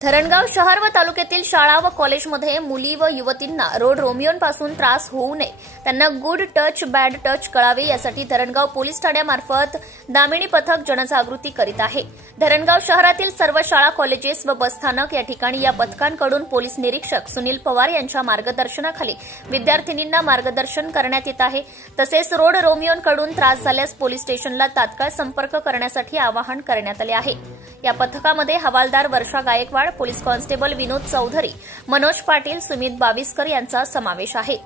धरणगाव शहर व तालुक्यातील शाळा व कॉलेजमध्ये मुली व युवतींना रोड रोमियोंपासून त्रास होऊ नये, त्यांना गुड टच बॅड टच कळावे यासाठी धरणगाव पोलीस ठाण्यामार्फत दामिनी पथक जनजागृती करीत आहे। धरणगाव शहरातील सर्व शाळा, कॉलेजेस व बसस्थानक या ठिकाणी या पथकांकडून पोलीस निरीक्षक सुनील पवार यांच्या मार्गदर्शनाखाली विद्यार्थिनींना मार्गदर्शन करण्यात येत आहे। तसेच रोड रोमियोंकडून त्रास झाल्यास पोलीस स्टेशनला तात्काळ संपर्क करण्यासाठी आवाहन करण्यात आले आहे। या पथकामध्ये हवालदार वर्षा गायकवाड, पोलीस कॉन्स्टेबल विनोद चौधरी, मनोज पाटील, सुमित बाविस्कर यांचा समावेश आहे।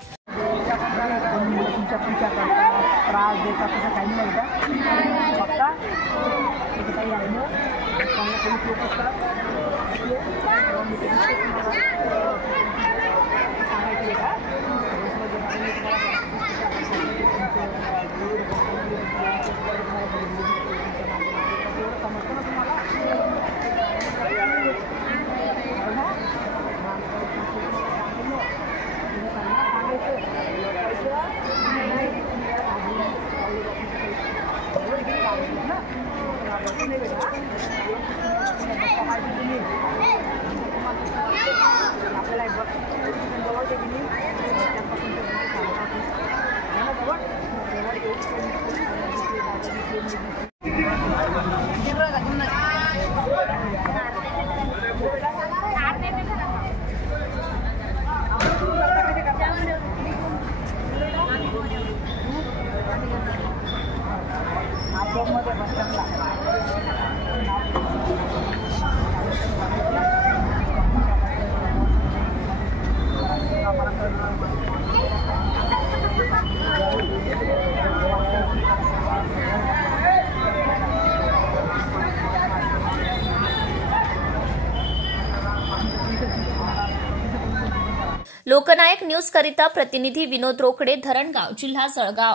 लोकनायक न्यूज करिता प्रतिनिधी विनोद रोकडे, धरणगाव, जिल्हा जळगाव।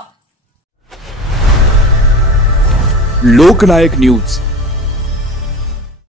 लोकनायक न्यूज।